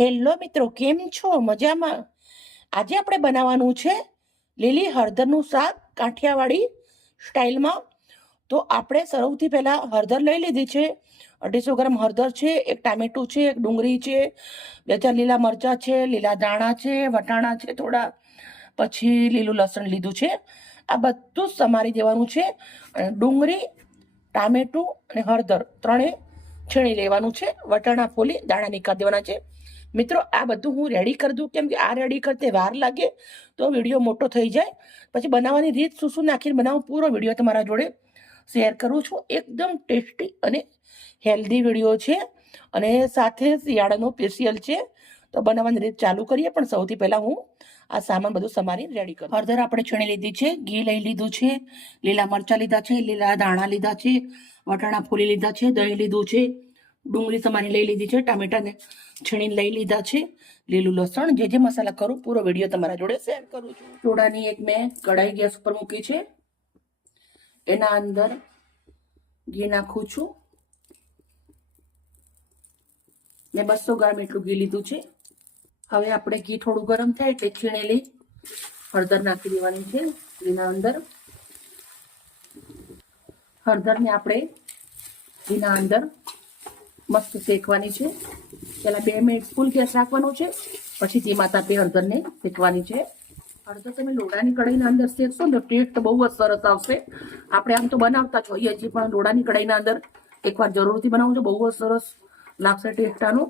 Hello મિત્રો, કેમ છો? મજામાં? આજે આપણે બનાવવાનું છે લીલી હળદરનું શાક કાઠિયાવાડી સ્ટાઇલમાં. તો આપણે સૌથી પહેલાં હળદર લઈ લીધી છે, 250 ગ્રામ હળદર છે, એક ટામેટું છે, એક ડુંગળી છે, 2-4 લીલા મરચાં છે, લીલા ધાણા છે, વટાણા છે થોડા, પછી લીલું લસણ લીધું છે. આ બધું જ સમારી દેવાનું છે. ડુંગળી, ટામેટું અને હળદર ત્રણેય છીણી લેવાનું છે. વટાણા ફોલી દાણા નીકાળી દેવાના છે. મિત્રો, આ બધું હું રેડી કરી દઉં, કેમ કે આ રેડી કરતે વાર લાગે તો વિડીયો મોટો થઈ જાય. પછી બનાવવાની રીત શું શું નાખીને બનાવું, પૂરો વિડીયો તમારા જોડે શેર કરું છું. એકદમ ટેસ્ટી અને હેલ્ધી વિડીયો છે અને સાથે શિયાળાનો સ્પેશિયલ છે. તો બનાવવાની રીત ચાલુ કરીએ, પણ સૌથી પહેલાં હું આ સામાન બધું સમારીને રેડી કરું. હળદર આપણે છીણી લીધી છે, ઘી લઈ લીધું છે, લીલા મરચાં લીધા છે, લીલા ધાણા લીધા છે, વટાણા ફોલી લીધા છે, દહીં લીધું છે, ડુંગળી સમારી લઈ લીધી છે, ટામેટાને છીણીને લઈ લીધા છે, લીલું લસણ. જે મસાલા કરું પૂરો વિડીયો તમારા જોડે શેર કરું છું. ચોડાની એક મેં કઢાઈ ગેસ ઉપર મૂકી છે, એના અંદર ઘી નાખું છું. મેં 200 ગ્રામ એટલું ઘી લીધું છે. હવે આપણે ઘી થોડું ગરમ થાય એટલે છીણેલી હળદર નાખી દેવાની છે. ઘીના અંદર હળદરને આપણે ઘીના અંદર મસ્ત શેકવાની છે. પહેલા 2 મિનિટ ફૂલ ગેસ રાખવાનો છે, પછી ધીમા તાપે હળદરને શેકવાની છે. હળદર તમે લોડાની કઢાઈના અંદર શેકશો ને તો ટેસ્ટ બહુ જ સરસ આવશે. આપણે આમ તો બનાવતા જ હોઈએ છીએ, પણ લોડાની કઢાઈના અંદર એકવાર જરૂરથી બનાવવું છે, બહુ જ સરસ લાગશે ટેસ્ટ આનો.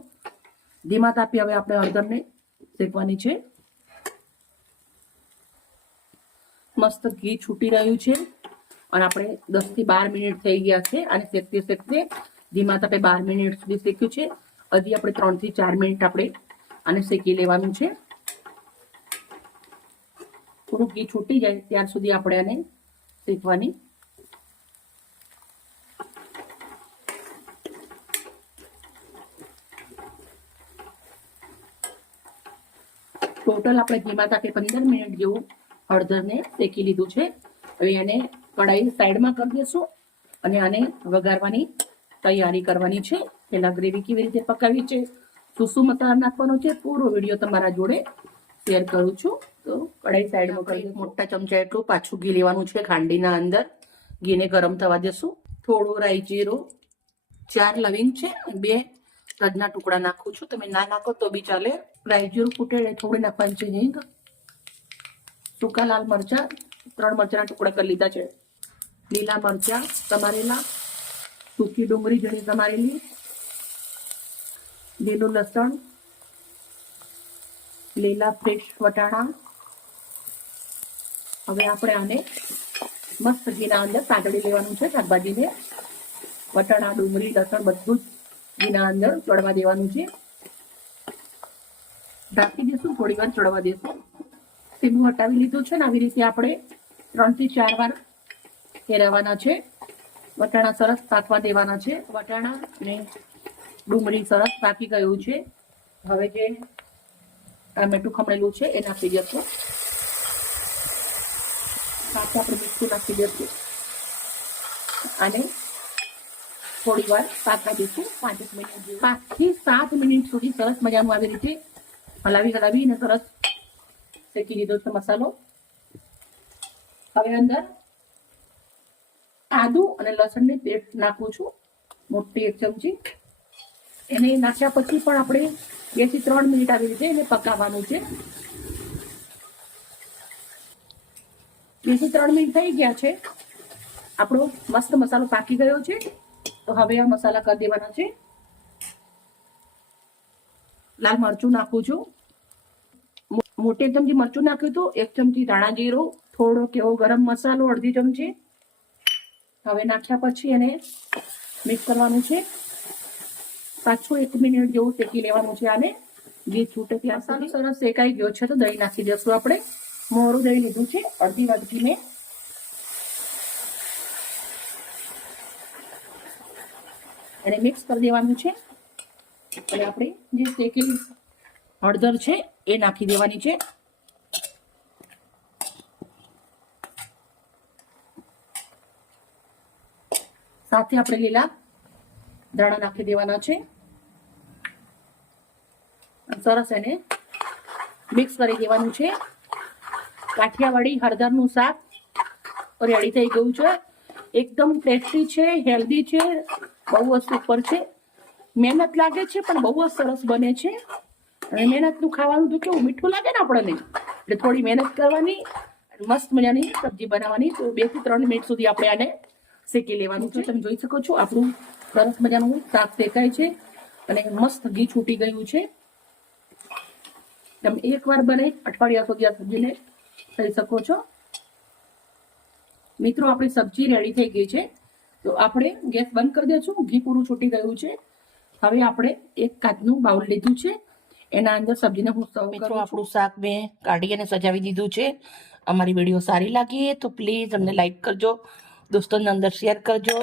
ધીમા તાપે હવે આપણે હળદરને શેકવાની છે. મસ્ત ઘી છૂટી રહ્યું છે અને આપણે 10 થી 12 મિનિટ થઈ ગયા છે અને શેકતે શેકતે ધીમા તાપે 12 મિનિટ સુધી શેક્યું છે. હજી આપણે 3 થી 4 મિનિટ આપણે આને શેકી લેવાનું છે. થોડું ઘી છૂટી જાય ત્યાર સુધી આપણે આને શેકવાની. ટોટલ આપણે ધીમા તાપે 15 મિનિટ જેવું હળદરને શેકી લીધું છે. હવે એને કઢાઈ સાઈડમાં કરી દેશું અને આને વઘારવાની તૈયારી કરવાની છે. પેલા ગ્રેવી કેવી રીતે પકાવી છે, શું મસાલા નાખવાનો છે, પૂરો વિડીયો તમારા જોડે શેર કરું છું. તો કઢાઈ સાઈડમાં કરી મોટા ચમચા એટલું પાછું ઘી લેવાનું છે. ખાંડીના અંદર ઘીને ગરમ થવા દેશું. થોડું રાઈ જીરું, 4 લવિંગ છે, 2 તજના ટુકડા નાખું છું. તમે ના નાખો તો બી ચાલે. રાઈ જીરું ફૂટે થોડી નાખવાની છે હિંગ. સૂકા લાલ મરચા 3 મરચાના ટુકડા કરી લીધા છે. લીલા મરચા સમારેલા, સૂકી ડુંગળી ઝીણી સમારેલી, લીલું લસણ, લીલા ફ્રેશ વટાણા. હવે આપણે આને મસ્ત ઘીના અંદર સાંતળી લેવાનું છે. શાકભાજીને વટાણા, ડુંગળી, લસણ બધું જ ઘીના અંદર ચડવા દેવાનું છે. ઢાંકી દઈશું, થોડી વાર ચડવા દઈશું. સીબું હટાવી લીધું છે ને આવી રીતે આપણે 3 થી 4 વાર ફેરવવાના છે. વટાણા સરસ પાકવા દેવાના છે. વટાણા ને ડુંગળી સરસ પાકી ગયું છે. હવે જે ટામેટું ખમણેલું છે એ નાખી દઈશું. સાથે આપણે મીઠું નાખી દઈશું. અને થોડી વાર પાકવા દઈશું. 5 મિનિટ 5 થી 7 મિનિટ સુધી સરસ મજાનું આવી રીતે હલાવી ને સરસ શેકી લીધો છે મસાલો. હવે અંદર આદુ અને લસણની પેસ્ટ નાખું છું, મોટી 1 ચમચી. એને નાખ્યા પછી પણ આપણે 2 થી 3 મિનિટ આવી રીતે એને પકાવવાનું છે. 2 થી 3 મિનિટ થઈ ગયા છે. આપણો મસ્ત મસાલો પાકી ગયો છે. તો હવે આ મસાલા કરી દેવાના છે. લાલ મરચું નાખું છું, મોટી 1 ચમચી મરચું નાખ્યું હતું, 1 ચમચી ધાણા જીરું, થોડો કેવો ગરમ મસાલો અડધી ચમચી. હવે નાખ્યા પછી એને મિક્સ કરવાનું છે. પાછું 1 મિનિટ જેવું શેકી લેવાનું છે આને. ઘી છૂટે ત્યાં મસાલો સરસ શેકાઈ ગયો છે. તો દહીં નાખી દઈશું આપણે. મોરું દહીં લીધું છે, અડધી વાટકી મેં. એને મિક્સ કરી દેવાનું છે. અને આપણે જે શેકેલી હળદર છે એ નાખી દેવાની છે. સાથે આપણે લીલા ધાણા નાખી દેવાના છે. સરસ એને મિક્સ કરી દેવાનું છે. કાઠિયાવાડી હળદરનું શાક રેડી થઈ ગયું છે. એકદમ ટેસ્ટી છે, હેલ્ધી છે, બહુ જ સુપર છે. મહેનત લાગે છે પણ બહુ જ સરસ બને છે. અને મહેનતનું ખાવાનું તો કેવું મીઠું લાગે ને આપણને, એટલે થોડી મહેનત કરવાની, મસ્ત મજાની સબ્જી બનાવવાની. તો 2 થી 3 મિનિટ સુધી આપણે આને શેકી લેવાનું છે. તમે જોઈ શકો છો આપણું સરસ મજાનું શાક શેકાય છે અને મસ્ત ઘી છૂટી ગયું છે. તમે એકવાર બનાવી અઠવાડિયા સુધી આ સબ્જીને ખાઈ શકો છો. મિત્રો, આપણી સબ્જી રેડી થઈ ગઈ છે. તો આપણે ગેસ બંધ કરી દઈશું. ઘી પૂરું છૂટી ગયું છે. હવે આપણે એક કાચનું બાઉલ લીધું છે, એના અંદર સબ્જીને હું સર્વ કરું. મિત્રો, આપણું શાક મેં કાઢી અને સજાવી દીધું છે. અમારી વિડીયો સારી લાગી તો પ્લીઝ અમને લાઈક કરજો, દોસ્તોને અંદર શેર કરજો.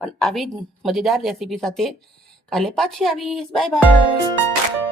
અને આવી જ મજેદાર રેસીપી સાથે કાલે પાછી આવીશ. Bye bye.